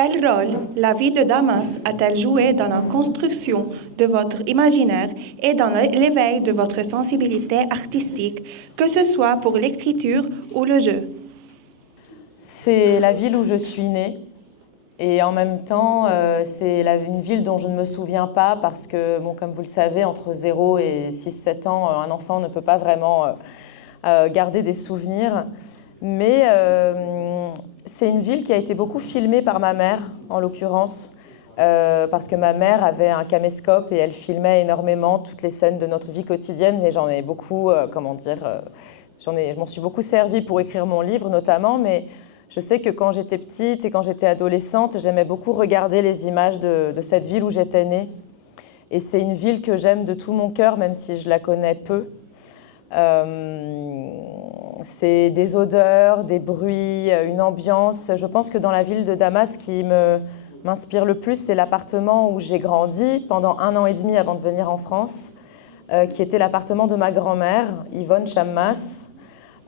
Quel rôle la ville de Damas a-t-elle joué dans la construction de votre imaginaire et dans l'éveil de votre sensibilité artistique, que ce soit pour l'écriture ou le jeu? C'est la ville où je suis née et en même temps, c'est une ville dont je ne me souviens pas parce que, bon, comme vous le savez, entre 0 et 6-7 ans, un enfant ne peut pas vraiment garder des souvenirs. Mais c'est une ville qui a été beaucoup filmée par ma mère, en l'occurrence, parce que ma mère avait un caméscope et elle filmait énormément toutes les scènes de notre vie quotidienne. Et j'en ai beaucoup, je m'en suis beaucoup servi pour écrire mon livre notamment, mais je sais que quand j'étais petite et quand j'étais adolescente, j'aimais beaucoup regarder les images de cette ville où j'étais née. Et c'est une ville que j'aime de tout mon cœur, même si je la connais peu. C'est des odeurs, des bruits, une ambiance. Je pense que dans la ville de Damas, ce qui m'inspire le plus, c'est l'appartement où j'ai grandi pendant 1 an et demi avant de venir en France, qui était l'appartement de ma grand-mère, Yvonne Chammas,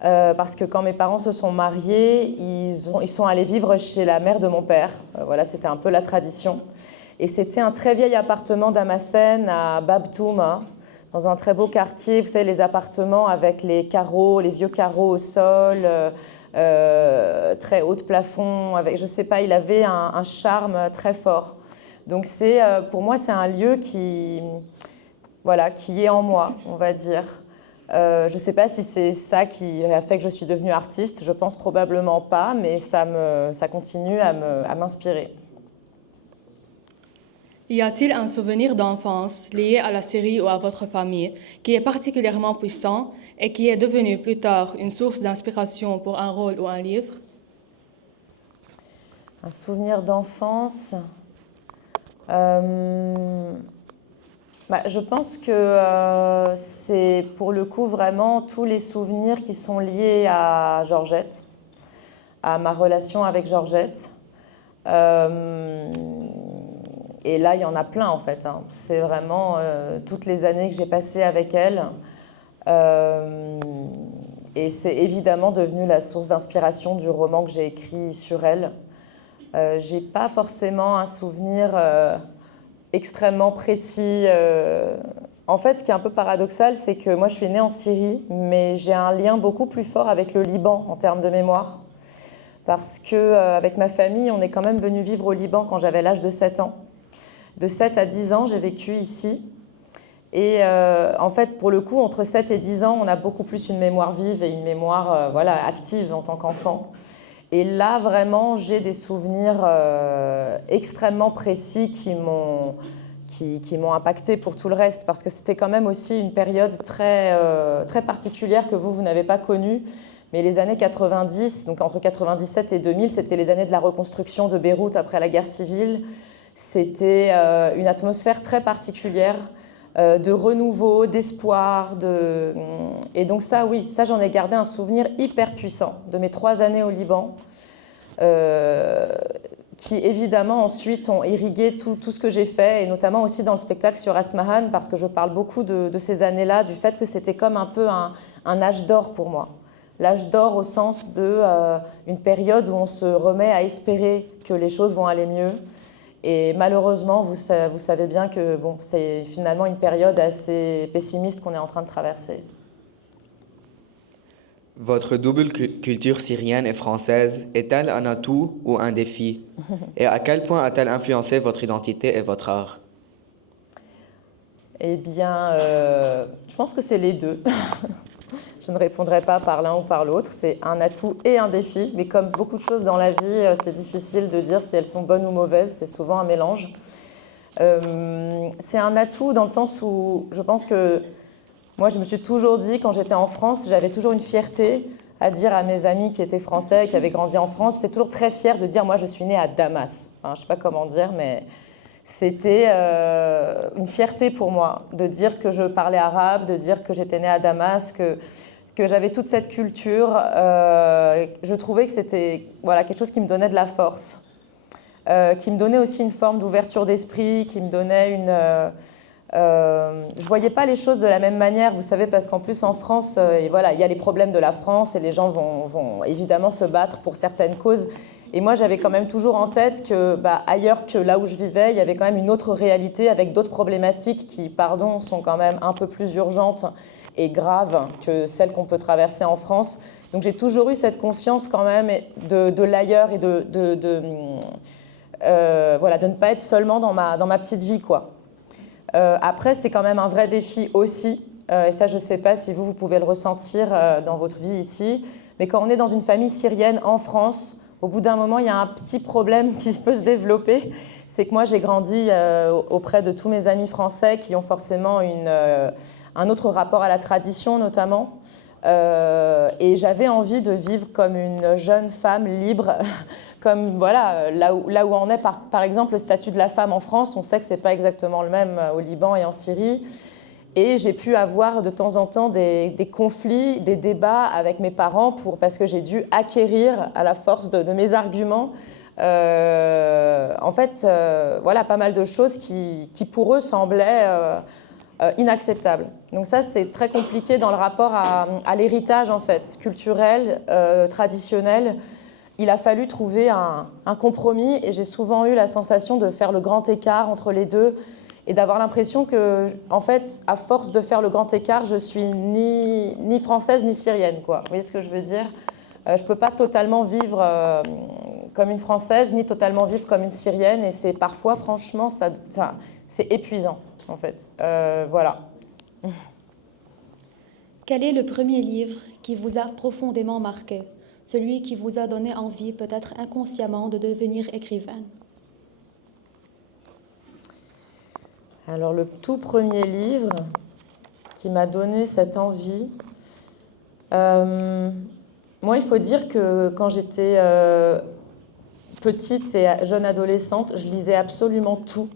parce que quand mes parents se sont mariés, ils sont allés vivre chez la mère de mon père. Voilà, c'était un peu la tradition. Et c'était un très vieil appartement damascène à Bab Touma, dans un très beau quartier, vous savez, les appartements avec les carreaux, les vieux carreaux au sol, très haut de plafond, avec, je sais pas, il avait un charme très fort. Donc pour moi, c'est un lieu voilà, qui est en moi, on va dire. Je ne sais pas si c'est ça qui a fait que je suis devenue artiste, je pense probablement pas, mais ça continue à m'inspirer. Y a-t-il un souvenir d'enfance lié à la série ou à votre famille qui est particulièrement puissant et qui est devenu plus tard une source d'inspiration pour un rôle ou un livre? Un souvenir d'enfance, je pense que c'est pour le coup vraiment tous les souvenirs qui sont liés à Georgette, à ma relation avec Georgette. Et là, il y en a plein en fait. C'est vraiment toutes les années que j'ai passées avec elle. Et c'est évidemment devenu la source d'inspiration du roman que j'ai écrit sur elle. J'ai pas forcément un souvenir extrêmement précis. En fait, ce qui est un peu paradoxal, c'est que moi, je suis née en Syrie, mais j'ai un lien beaucoup plus fort avec le Liban en termes de mémoire. Parce qu'avec ma famille, on est quand même venu vivre au Liban quand j'avais l'âge de 7 ans. De 7 à 10 ans, j'ai vécu ici. Et en fait, pour le coup, entre 7 et 10 ans, on a beaucoup plus une mémoire vive et une mémoire active en tant qu'enfant. Et là, vraiment, j'ai des souvenirs extrêmement précis qui m'ont impacté pour tout le reste, parce que c'était quand même aussi une période très particulière que vous n'avez pas connue. Mais les années 90, donc entre 97 et 2000, c'était les années de la reconstruction de Beyrouth après la guerre civile. C'était une atmosphère très particulière, de renouveau, d'espoir. Et donc ça, oui, ça j'en ai gardé un souvenir hyper puissant de mes 3 années au Liban, qui évidemment ensuite ont irrigué tout ce que j'ai fait, et notamment aussi dans le spectacle sur Asmahan, parce que je parle beaucoup de ces années-là, du fait que c'était comme un peu un âge d'or pour moi. L'âge d'or au sens d'une période où on se remet à espérer que les choses vont aller mieux. Et malheureusement, vous savez bien que c'est finalement une période assez pessimiste qu'on est en train de traverser. Votre double culture syrienne et française est-elle un atout ou un défi? Et à quel point a-t-elle influencé votre identité et votre art? Eh bien, je pense que c'est les deux. Je ne répondrai pas par l'un ou par l'autre. C'est un atout et un défi. Mais comme beaucoup de choses dans la vie, c'est difficile de dire si elles sont bonnes ou mauvaises. C'est souvent un mélange. C'est un atout dans le sens où je pense que moi, je me suis toujours dit, quand j'étais en France, j'avais toujours une fierté à dire à mes amis qui étaient français, qui avaient grandi en France, j'étais toujours très fière de dire, moi, je suis née à Damas. Enfin, je ne sais pas comment dire, mais c'était une fierté pour moi de dire que je parlais arabe, de dire que j'étais née à Damas, que j'avais toute cette culture. Je trouvais que c'était quelque chose qui me donnait de la force, qui me donnait aussi une forme d'ouverture d'esprit, qui me donnait Je voyais pas les choses de la même manière, vous savez, parce qu'en plus en France, et voilà, il y a les problèmes de la France et les gens vont évidemment se battre pour certaines causes. Et moi, j'avais quand même toujours en tête que ailleurs que là où je vivais, il y avait quand même une autre réalité avec d'autres problématiques qui, pardon, sont quand même un peu plus urgentes et graves que celles qu'on peut traverser en France. Donc j'ai toujours eu cette conscience quand même de l'ailleurs et voilà, de ne pas être seulement dans ma petite vie, quoi. Après, c'est quand même un vrai défi aussi, et ça, je ne sais pas si vous pouvez le ressentir dans votre vie ici, mais quand on est dans une famille syrienne en France, au bout d'un moment, il y a un petit problème qui peut se développer. C'est que moi, j'ai grandi auprès de tous mes amis français qui ont forcément un autre rapport à la tradition, notamment. Et j'avais envie de vivre comme une jeune femme libre, comme voilà, là où on est par exemple le statut de la femme en France, on sait que ce n'est pas exactement le même au Liban et en Syrie. Et j'ai pu avoir de temps en temps des conflits, des débats avec mes parents parce que j'ai dû acquérir à la force de mes arguments en fait, voilà, pas mal de choses qui pour eux semblaient inacceptables. Donc ça, c'est très compliqué dans le rapport à l'héritage en fait, culturel, traditionnel. Il a fallu trouver un compromis et j'ai souvent eu la sensation de faire le grand écart entre les deux et d'avoir l'impression que, en fait, à force de faire le grand écart, je suis ni française ni syrienne, quoi. Vous voyez ce que je veux dire ? Je ne peux pas totalement vivre comme une française ni totalement vivre comme une syrienne et c'est parfois, franchement, c'est épuisant, en fait. Voilà. Quel est le premier livre qui vous a profondément marqué ? Celui qui vous a donné envie, peut-être inconsciemment, de devenir écrivaine ? Alors, le tout premier livre qui m'a donné cette envie, moi, il faut dire que quand j'étais petite et jeune adolescente, je lisais absolument tout.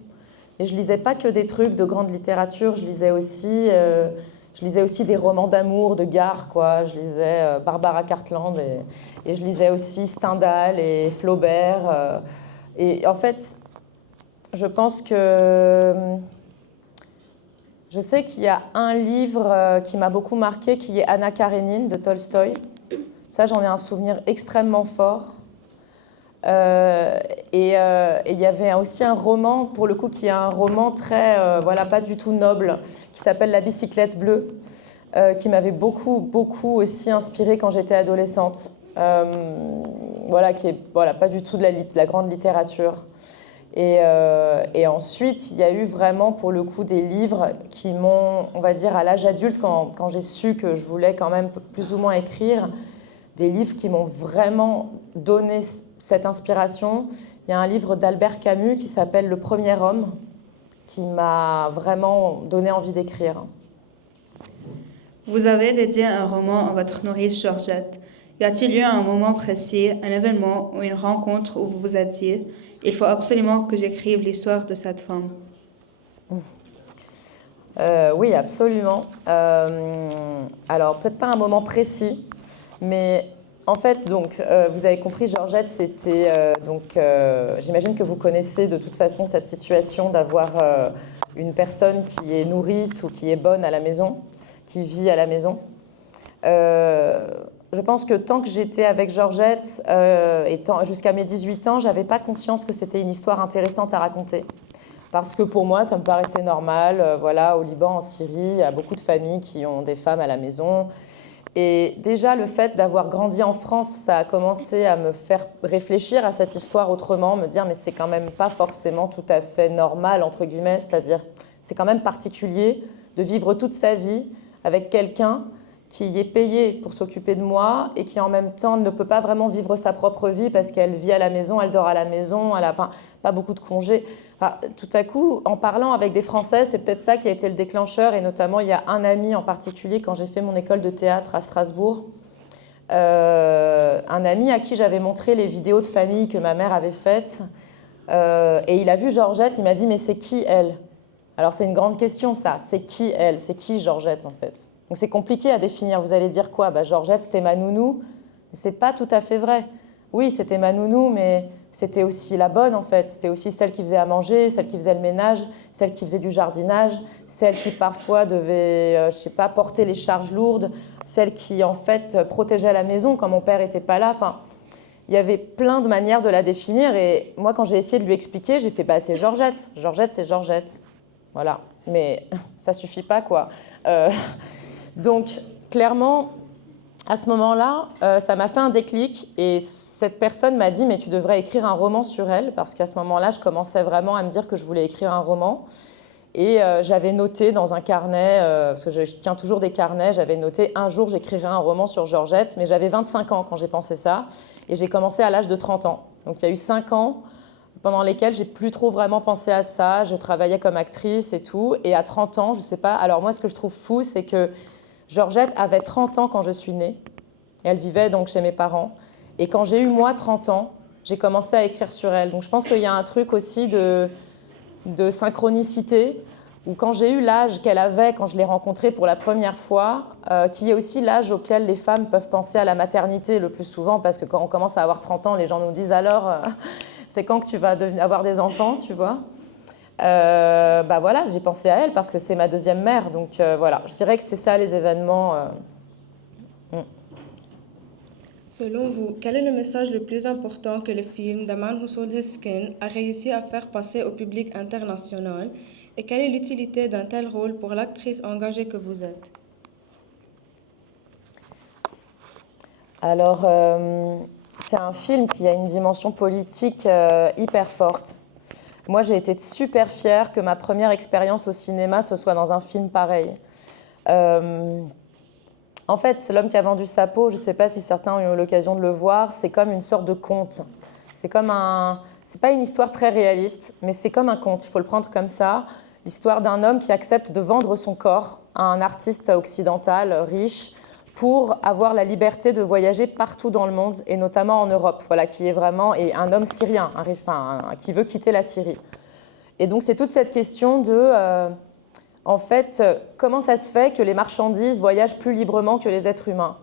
Et je lisais pas que des trucs de grande littérature, je lisais aussi des romans d'amour, de gare, quoi. Je lisais Barbara Cartland et je lisais aussi Stendhal et Flaubert. Et en fait, je pense que... Je sais qu'il y a un livre qui m'a beaucoup marqué, qui est Anna Karénine de Tolstoï. Ça, j'en ai un souvenir extrêmement fort. Et il y avait aussi un roman, pour le coup, qui est un roman très, voilà, pas du tout noble, qui s'appelle La bicyclette bleue, qui m'avait beaucoup, beaucoup aussi inspirée quand j'étais adolescente. Voilà, qui est voilà, pas du tout de la grande littérature. Et ensuite, il y a eu vraiment, pour le coup, des livres qui m'ont, on va dire, à l'âge adulte, quand j'ai su que je voulais quand même plus ou moins écrire, des livres qui m'ont vraiment donné cette inspiration. Il y a un livre d'Albert Camus qui s'appelle « Le premier homme » qui m'a vraiment donné envie d'écrire. Vous avez dédié un roman à votre nourrice Georgette. Y a-t-il eu un moment précis, un événement ou une rencontre où vous vous êtes dit « Il faut absolument que j'écrive l'histoire de cette femme » ? Oui, absolument. Alors, peut-être pas un moment précis, mais en fait, donc, vous avez compris, Georgette, c'était... j'imagine que vous connaissez de toute façon cette situation d'avoir une personne qui est nourrice ou qui est bonne à la maison, qui vit à la maison. Je pense que tant que j'étais avec Georgette, jusqu'à mes 18 ans, je n'avais pas conscience que c'était une histoire intéressante à raconter. Parce que pour moi, ça me paraissait normal. Voilà, au Liban, en Syrie, il y a beaucoup de familles qui ont des femmes à la maison. Et déjà, le fait d'avoir grandi en France, ça a commencé à me faire réfléchir à cette histoire autrement, me dire mais c'est quand même pas forcément tout à fait normal, entre guillemets, c'est-à-dire c'est quand même particulier de vivre toute sa vie avec quelqu'un qui est payé pour s'occuper de moi et qui en même temps ne peut pas vraiment vivre sa propre vie parce qu'elle vit à la maison, elle dort à la maison, elle a pas beaucoup de congés. Enfin, tout à coup, en parlant avec des Français, c'est peut-être ça qui a été le déclencheur et notamment il y a un ami en particulier quand j'ai fait mon école de théâtre à Strasbourg, un ami à qui j'avais montré les vidéos de famille que ma mère avait faites et il a vu Georgette, il m'a dit mais c'est qui elle ? Alors c'est une grande question ça, c'est qui elle ? C'est qui Georgette en fait ? Donc c'est compliqué à définir, vous allez dire quoi ? Georgette c'était ma nounou, mais c'est pas tout à fait vrai. oui, c'était ma nounou, mais c'était aussi la bonne en fait. C'était aussi celle qui faisait à manger, celle qui faisait le ménage, celle qui faisait du jardinage, celle qui parfois devait, je sais pas, porter les charges lourdes, celle qui en fait protégeait la maison quand mon père n'était pas là. Enfin, il y avait plein de manières de la définir et moi quand j'ai essayé de lui expliquer, j'ai fait c'est Georgette. Georgette, c'est Georgette. Voilà, mais ça suffit pas quoi. Donc clairement, à ce moment-là, ça m'a fait un déclic et cette personne m'a dit « mais tu devrais écrire un roman sur elle » parce qu'à ce moment-là, je commençais vraiment à me dire que je voulais écrire un roman. Et j'avais noté dans un carnet, parce que je tiens toujours des carnets, j'avais noté « un jour, j'écrirai un roman sur Georgette », mais j'avais 25 ans quand j'ai pensé ça et j'ai commencé à l'âge de 30 ans. Donc il y a eu 5 ans pendant lesquels j'ai plus trop vraiment pensé à ça, je travaillais comme actrice et tout. Et à 30 ans, je sais pas, alors moi ce que je trouve fou, c'est que Georgette avait 30 ans quand je suis née. Et elle vivait donc chez mes parents. Et quand j'ai eu, moi, 30 ans, j'ai commencé à écrire sur elle. Donc je pense qu'il y a un truc aussi de synchronicité, où quand j'ai eu l'âge qu'elle avait quand je l'ai rencontrée pour la première fois, qui est aussi l'âge auquel les femmes peuvent penser à la maternité le plus souvent, parce que quand on commence à avoir 30 ans, les gens nous disent alors, c'est quand que tu vas avoir des enfants, tu vois. Voilà, j'ai pensé à elle parce que c'est ma deuxième mère. Donc voilà, je dirais que c'est ça les événements. Selon vous, quel est le message le plus important que le film The Man Who Sold His Skin a réussi à faire passer au public international et quelle est l'utilité d'un tel rôle pour l'actrice engagée que vous êtes? Alors, c'est un film qui a une dimension politique hyper forte. Moi, j'ai été super fière que ma première expérience au cinéma, ce soit dans un film pareil. En fait, L'homme qui a vendu sa peau, je ne sais pas si certains ont eu l'occasion de le voir, c'est comme une sorte de conte. C'est pas une histoire très réaliste, mais c'est comme un conte, il faut le prendre comme ça. L'histoire d'un homme qui accepte de vendre son corps à un artiste occidental riche pour avoir la liberté de voyager partout dans le monde, et notamment en Europe, voilà, qui est vraiment un homme syrien, qui veut quitter la Syrie. Et donc c'est toute cette question de... en fait, comment ça se fait que les marchandises voyagent plus librement que les êtres humains ?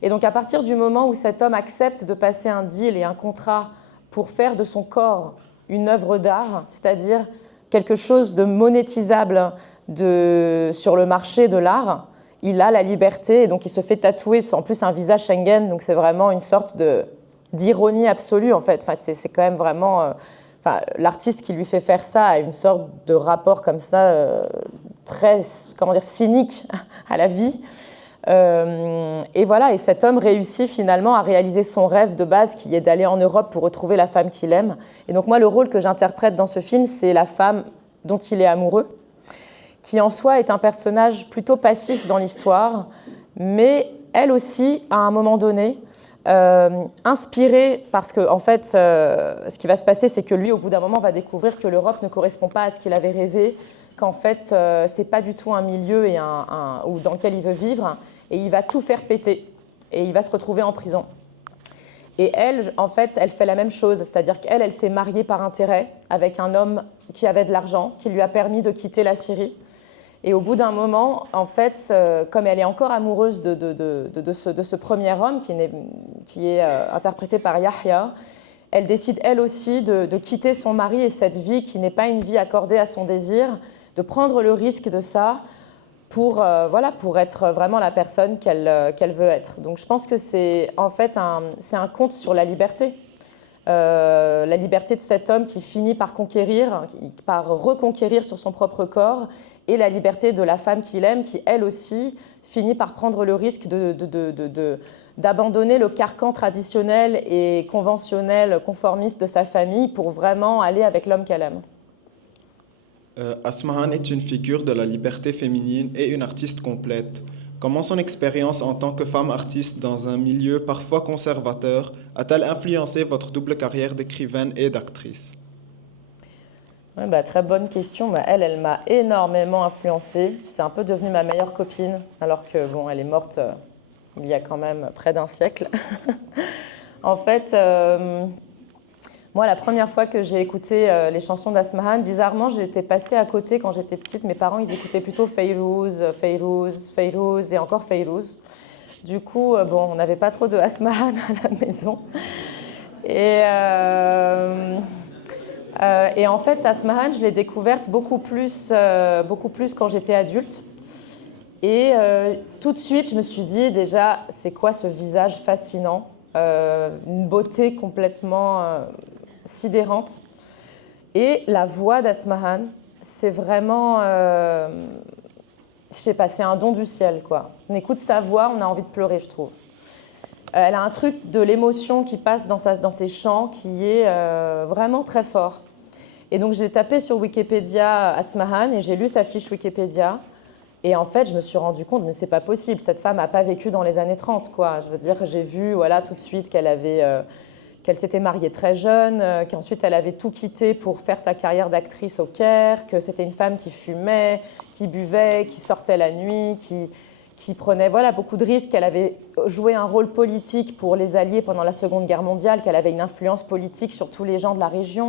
Et donc, à partir du moment où cet homme accepte de passer un deal et un contrat pour faire de son corps une œuvre d'art, c'est-à-dire quelque chose de monétisable sur le marché de l'art, il a la liberté et donc il se fait tatouer en plus un visa Schengen, donc c'est vraiment une sorte d'ironie absolue en fait. Enfin, c'est quand même vraiment... l'artiste qui lui fait faire ça a une sorte de rapport comme ça très, cynique à la vie. Et voilà, et cet homme réussit finalement à réaliser son rêve de base qui est d'aller en Europe pour retrouver la femme qu'il aime. Et donc moi, le rôle que j'interprète dans ce film, c'est la femme dont il est amoureux, qui en soi est un personnage plutôt passif dans l'histoire, mais elle aussi, à un moment donné, inspirée parce que en fait, ce qui va se passer, c'est que lui, au bout d'un moment, va découvrir que l'Europe ne correspond pas à ce qu'il avait rêvé, qu'en fait, c'est pas du tout un milieu dans lequel il veut vivre, et il va tout faire péter, et il va se retrouver en prison. Et elle, en fait, elle fait la même chose, c'est-à-dire qu'elle s'est mariée par intérêt avec un homme qui avait de l'argent, qui lui a permis de quitter la Syrie. Et au bout d'un moment, en fait, comme elle est encore amoureuse de ce premier homme, qui est interprété par Yahya, elle décide elle aussi de quitter son mari et cette vie qui n'est pas une vie accordée à son désir, de prendre le risque de ça pour être vraiment la personne qu'elle veut être. Donc je pense que c'est en fait un conte sur la liberté. La liberté de cet homme qui finit par reconquérir sur son propre corps, et la liberté de la femme qu'il aime, qui elle aussi finit par prendre le risque d'abandonner le carcan traditionnel et conventionnel, conformiste de sa famille pour vraiment aller avec l'homme qu'elle aime. Asmahan est une figure de la liberté féminine et une artiste complète. Comment son expérience en tant que femme artiste dans un milieu parfois conservateur a-t-elle influencé votre double carrière d'écrivaine et d'actrice ? Ouais, très bonne question. Elle m'a énormément influencée. C'est un peu devenue ma meilleure copine, alors que elle est morte il y a quand même près d'un siècle. En fait, moi, la première fois que j'ai écouté les chansons d'Asmahan, bizarrement, j'étais passée à côté quand j'étais petite. Mes parents, ils écoutaient plutôt Fayrouz et encore Fayrouz. Du coup, bon, on n'avait pas trop de Asmahan à la maison. Et en fait, Asmahan, je l'ai découverte beaucoup plus quand j'étais adulte. Et tout de suite, je me suis dit déjà, c'est quoi ce visage fascinant, une beauté complètement sidérante. Et la voix d'Asmahan, c'est vraiment, je sais pas, c'est un don du ciel, quoi. On écoute sa voix, on a envie de pleurer, je trouve. Elle a un truc de l'émotion qui passe dans ses chants qui est vraiment très fort. Et donc j'ai tapé sur Wikipédia Asmahan et j'ai lu sa fiche Wikipédia. Et en fait, je me suis rendu compte, mais c'est pas possible, cette femme n'a pas vécu dans les années 30, quoi. Je veux dire, j'ai vu voilà, tout de suite qu'elle s'était mariée très jeune, qu'ensuite elle avait tout quitté pour faire sa carrière d'actrice au Caire, que c'était une femme qui fumait, qui buvait, qui sortait la nuit, qui prenait voilà, beaucoup de risques, qu'elle avait joué un rôle politique pour les Alliés pendant la Seconde Guerre mondiale, qu'elle avait une influence politique sur tous les gens de la région.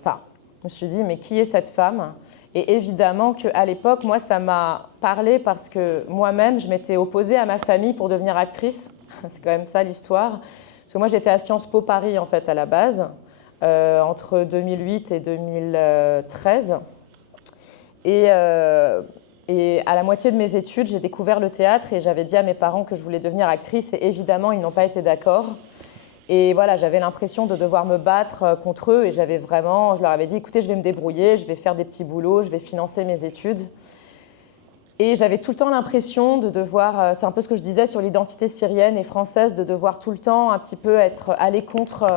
Enfin, je me suis dit, mais qui est cette femme ? Et évidemment qu'à l'époque, moi, ça m'a parlé parce que moi-même, je m'étais opposée à ma famille pour devenir actrice. C'est quand même ça l'histoire. Parce que moi, j'étais à Sciences Po Paris, en fait, à la base, entre 2008 et 2013. Et à la moitié de mes études, j'ai découvert le théâtre et j'avais dit à mes parents que je voulais devenir actrice. Et évidemment, ils n'ont pas été d'accord. Et voilà, j'avais l'impression de devoir me battre contre eux et je leur avais dit, écoutez, je vais me débrouiller, je vais faire des petits boulots, je vais financer mes études. Et j'avais tout le temps l'impression de devoir, c'est un peu ce que je disais sur l'identité syrienne et française, de devoir tout le temps un petit peu aller contre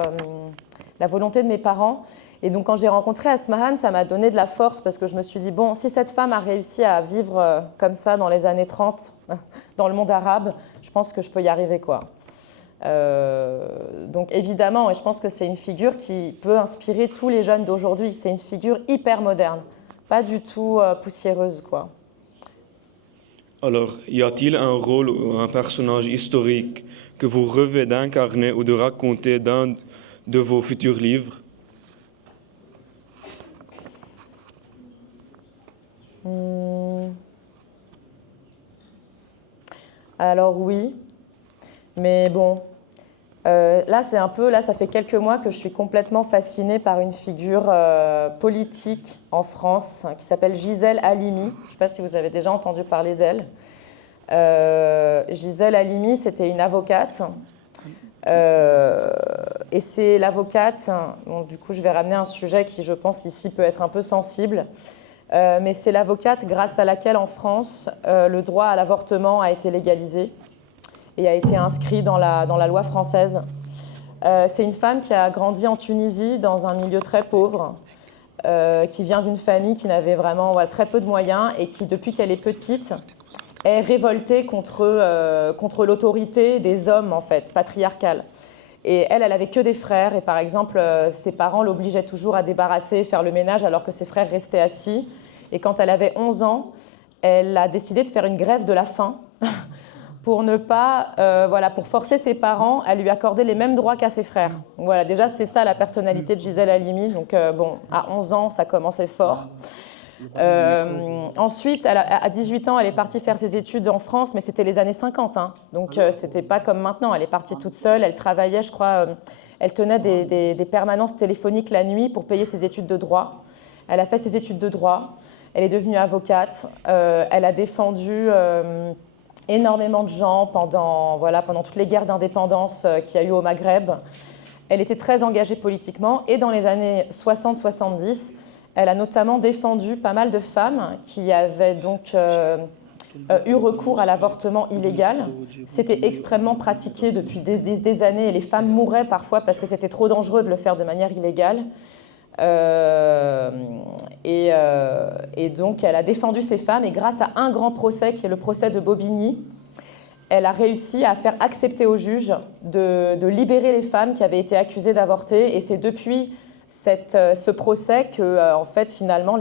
la volonté de mes parents. Et donc quand j'ai rencontré Asmahan, ça m'a donné de la force parce que je me suis dit, bon, si cette femme a réussi à vivre comme ça dans les années 30, dans le monde arabe, je pense que je peux y arriver, quoi. Donc évidemment, et je pense que c'est une figure qui peut inspirer tous les jeunes d'aujourd'hui. C'est une figure hyper moderne, pas du tout poussiéreuse, quoi. Alors, y a-t-il un rôle ou un personnage historique que vous rêvez d'incarner ou de raconter dans de vos futurs livres? Alors oui, mais bon, là ça fait quelques mois que je suis complètement fascinée par une figure politique en France qui s'appelle Gisèle Halimi. Je ne sais pas si vous avez déjà entendu parler d'elle. Gisèle Halimi, c'était une avocate. Et c'est l'avocate, bon, du coup je vais ramener un sujet qui je pense ici peut être un peu sensible, mais c'est l'avocate grâce à laquelle en France le droit à l'avortement a été légalisé et a été inscrit dans la loi française. C'est une femme qui a grandi en Tunisie dans un milieu très pauvre, qui vient d'une famille qui n'avait vraiment très peu de moyens et qui depuis qu'elle est petite est révoltée contre l'autorité des hommes, en fait, patriarcale. Et elle avait que des frères. Et par exemple, ses parents l'obligeaient toujours à débarrasser, faire le ménage, alors que ses frères restaient assis. Et quand elle avait 11 ans, elle a décidé de faire une grève de la faim pour ne pas, pour forcer ses parents à lui accorder les mêmes droits qu'à ses frères. Donc voilà, déjà, c'est ça la personnalité de Gisèle Halimi. Donc bon, à 11 ans, ça commençait fort. Ensuite, à 18 ans, elle est partie faire ses études en France, mais c'était les années 50, hein. Donc c'était pas comme maintenant. Elle est partie toute seule, elle travaillait, je crois, elle tenait des permanences téléphoniques la nuit pour payer ses études de droit. Elle a fait ses études de droit, elle est devenue avocate, elle a défendu énormément de gens pendant toutes les guerres d'indépendance qu'il y a eu au Maghreb. Elle était très engagée politiquement et dans les années 60-70, elle a notamment défendu pas mal de femmes qui avaient donc eu recours à l'avortement illégal. C'était extrêmement pratiqué depuis des années et les femmes mouraient parfois parce que c'était trop dangereux de le faire de manière illégale. Et donc elle a défendu ces femmes et grâce à un grand procès qui est le procès de Bobigny, elle a réussi à faire accepter aux juges de libérer les femmes qui avaient été accusées d'avorter et c'est depuis ce procès que, en fait, finalement,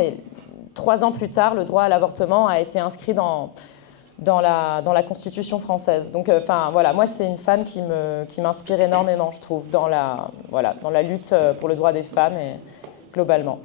3 ans plus tard, le droit à l'avortement a été inscrit dans la Constitution française. Donc, voilà, moi, c'est une femme qui m'inspire énormément, je trouve, dans la lutte pour le droit des femmes et globalement.